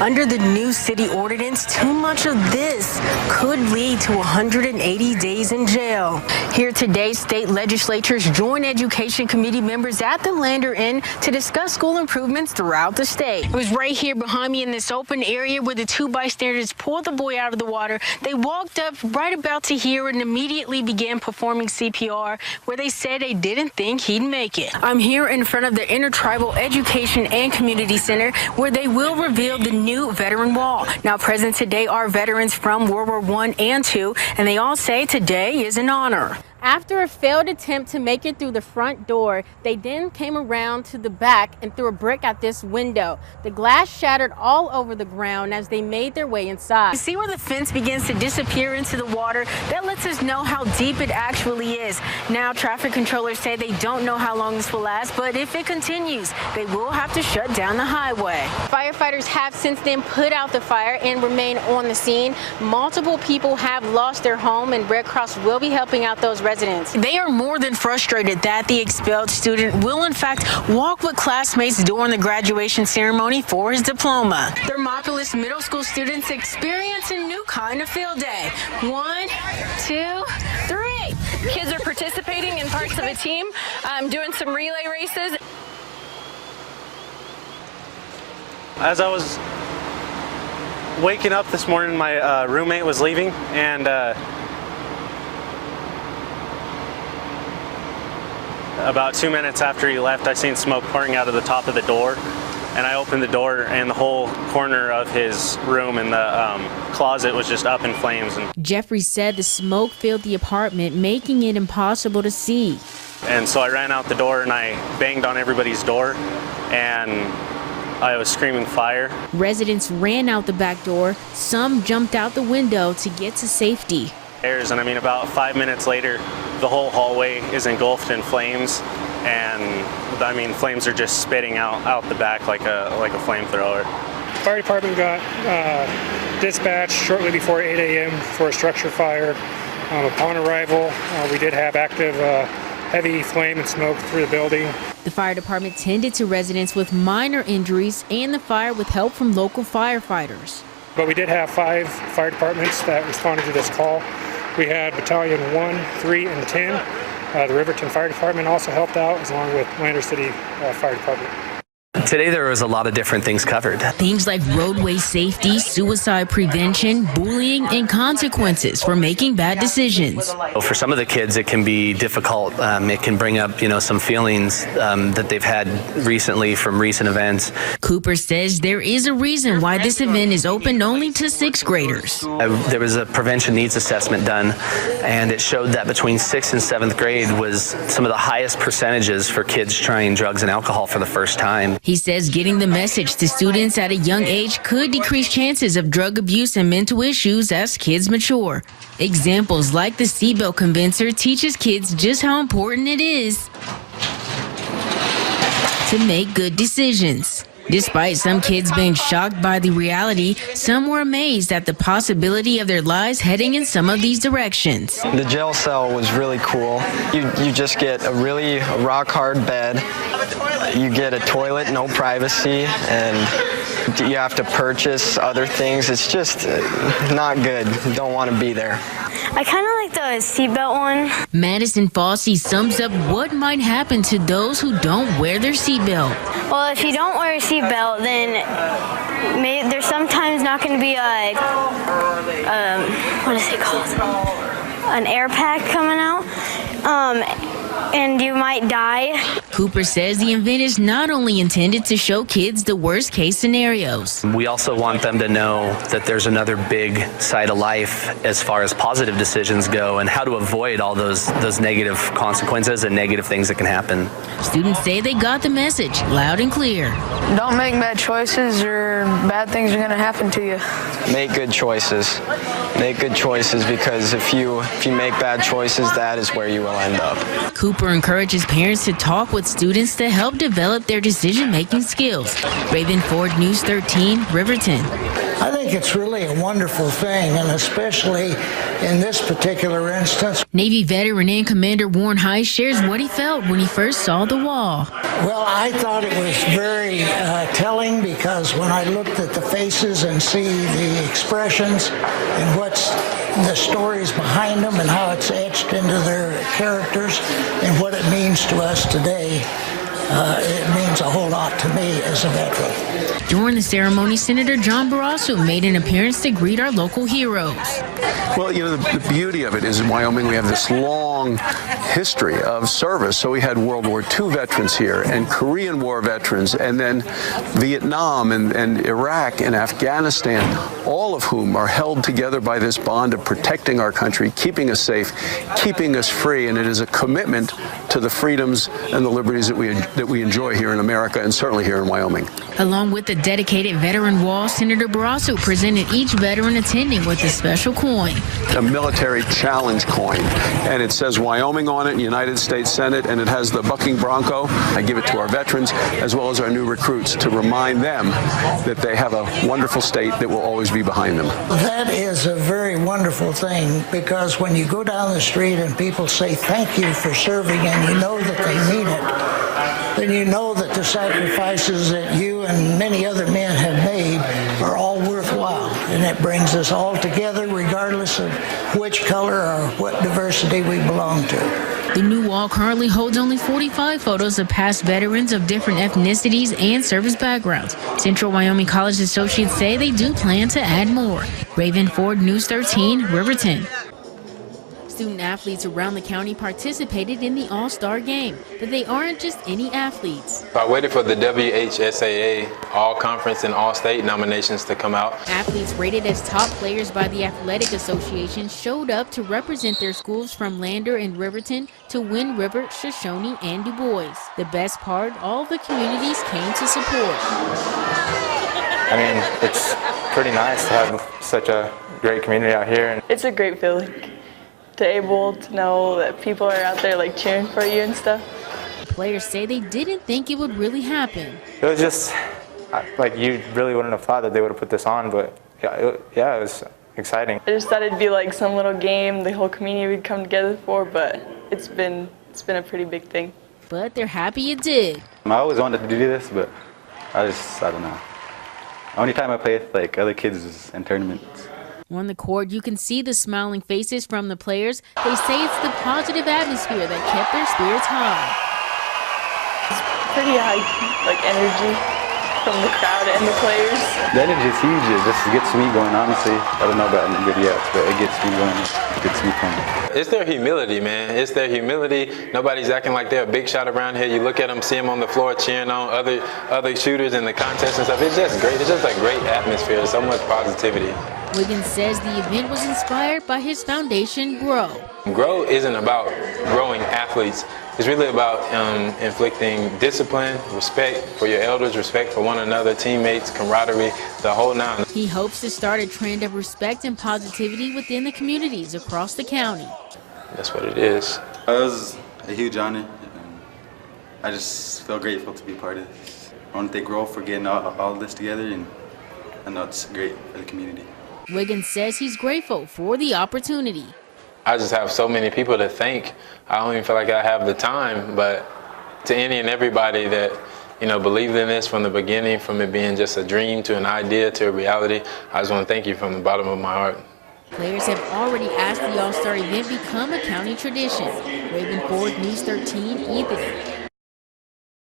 Under the new city ordinance, too much of this could lead to 180 days in jail. Here today, state legislatures join education committee members at the Lander Inn to discuss school improvements throughout the state. It was right here behind me in this open area where the two bystanders pulled the boy out of the water. They walked up right about to here and immediately began performing CPR, where they said they didn't think he'd make it. I'm here in front of the Intertribal Education and Community Center, where they will reveal the new veteran wall. Now present today are veterans from World War I and II, and they all say today is an honor. After a failed attempt to make it through the front door, they then came around to the back and threw a brick at this window. The glass shattered all over the ground as they made their way inside. You see where the fence begins to disappear into the water? That lets us know how deep it actually is. Now, traffic controllers say they don't know how long this will last, but if it continues, they will have to shut down the highway. Firefighters have since then put out the fire and remain on the scene. Multiple people have lost their home, and Red Cross will be helping out those residents. They are more than frustrated that the expelled student will in fact walk with classmates during the graduation ceremony for his diploma. Thermopolis middle school students experience a new kind of field day. 1, 2, 3. Kids are participating in parts of a team, doing some relay races. As I was waking up this morning, my roommate was leaving, and about 2 minutes after he left, I seen smoke pouring out of the top of the door, and I opened the door, and the whole corner of his room and the closet was just up in flames. And Jeffrey said the smoke filled the apartment, making it impossible to see. And so I ran out the door and I banged on everybody's door, and I was screaming fire. Residents ran out the back door. Some jumped out the window to get to safety. And I mean, about 5 minutes later, the whole hallway is engulfed in flames, and I mean, flames are just spitting out the back like a flamethrower. Fire department got dispatched shortly before 8 a.m. for a structure fire. Upon arrival, we did have active heavy flame and smoke through the building. The fire department tended to residents with minor injuries and the fire with help from local firefighters. But we did have 5 fire departments that responded to this call. We had Battalion 1, 3, and 10. The Riverton Fire Department also helped out, along with Lander City Fire Department. Today there was a lot of different things covered. Things like roadway safety, suicide prevention, bullying, and consequences for making bad decisions. For some of the kids, it can be difficult. It can bring up, some feelings that they've had recently from recent events. Cooper says there is a reason why this event is open only to 6th graders. There was a prevention needs assessment done, and it showed that between 6th and 7th grade was some of the highest percentages for kids trying drugs and alcohol for the first time. He says getting the message to students at a young age could decrease chances of drug abuse and mental issues as kids mature. Examples like the seatbelt convincer teaches kids just how important it is to make good decisions. Despite some kids being shocked by the reality, some were amazed at the possibility of their lives heading in some of these directions. The jail cell was really cool. You just get a really rock-hard bed. You get a toilet, no privacy, and you have to purchase other things. It's just not good. You don't want to be there. I kind of like the seatbelt one. Madison Fossey sums up what might happen to those who don't wear their seatbelt. Well, if you don't wear a seatbelt, then there's sometimes not going to be what is it called? An air pack coming out. And you might die. Cooper says the event is not only intended to show kids the worst case scenarios. We also want them to know that there's another big side of life as far as positive decisions go and how to avoid all those negative consequences and negative things that can happen. Students say they got the message loud and clear. Don't make bad choices or bad things are going to happen to you. Make good choices. Make good choices, because if you make bad choices, that is where you will end up. Cooper encourages parents to talk with students to help develop their decision-making skills. Raven Ford, News 13, Riverton. I think it's really a wonderful thing, and especially in this particular instance. Navy veteran and Commander Warren Heiss shares what he felt when he first saw the wall. Well, I thought it was very telling, because when I looked at the faces and see the expressions and what's the stories behind them and how it's etched into their characters and what it means to us today, it means a whole lot to me as a veteran. During the ceremony, Senator John Barrasso made an appearance to greet our local heroes. Well, you know, the beauty of it is in Wyoming we have this long history of service. So we had World War II veterans here and Korean War veterans, and then Vietnam and Iraq and Afghanistan, all of whom are held together by this bond of protecting our country, keeping us safe, keeping us free. And it is a commitment to the freedoms and the liberties that we enjoy here in America, and certainly here in Wyoming. Along with the dedicated veteran wall, Senator Barrasso presented each veteran attending with a special coin. A military challenge coin, and it says Wyoming on it, United States Senate, and it has the bucking bronco. I give it to our veterans as well as our new recruits to remind them that they have a wonderful state that will always be behind them. That is a very wonderful thing, because when you go down the street and people say thank you for serving and you know that they mean it, then you know that the sacrifices that you and many other men have made are all worthwhile. And it brings us all together regardless of which color or what diversity we belong to. The new wall currently holds only 45 photos of past veterans of different ethnicities and service backgrounds. Central Wyoming College associates say they do plan to add more. Raven Ford, News 13, Riverton. Student athletes around the county participated in the All-Star Game, but they aren't just any athletes. I waited for the WHSAA All-Conference and All-State nominations to come out. Athletes rated as top players by the Athletic Association showed up to represent their schools from Lander and Riverton to Wind River, Shoshone, and Du Bois. The best part, all the communities came to support. I mean, it's pretty nice to have such a great community out here. It's a great feeling to able to know that people are out there like cheering for you and stuff. Players say they didn't think it would really happen. It was just like you really wouldn't have thought that they would have put this on, but it was exciting. I just thought it'd be like some little game the whole community would come together for, but it's been a pretty big thing. But they're happy it did. I always wanted to do this, but I don't know. The only time I play with like other kids is in tournaments. On the court, you can see the smiling faces from the players. They say it's the positive atmosphere that kept their spirits high. It's pretty high, like, energy from the crowd and the players. The energy is huge. It just gets me going, honestly. I don't know about anybody else, but it gets me going. It gets me going. It's their humility, man. It's their humility. Nobody's acting like they're a big shot around here. You look at them, see them on the floor cheering on other shooters in the contest and stuff. It's just great. It's just a great atmosphere. So much positivity. Wiggins says the event was inspired by his foundation, GROW. GROW isn't about growing athletes. It's really about inflicting discipline, respect for your elders, respect for one another, teammates, camaraderie, the whole nine. He hopes to start a trend of respect and positivity within the communities across the county. That's what it is. It was a huge honor. I just feel grateful to be part of this. I want to thank GROW for getting all this together, and I know it's great for the community. Wiggins says he's grateful for the opportunity. I just have so many people to thank. I don't even feel like I have the time, but to any and everybody that, believed in this from the beginning, from it being just a dream to an idea to a reality, I just want to thank you from the bottom of my heart. Players have already asked the All-Star event become a county tradition. Raven Ford, News 13, Ethan.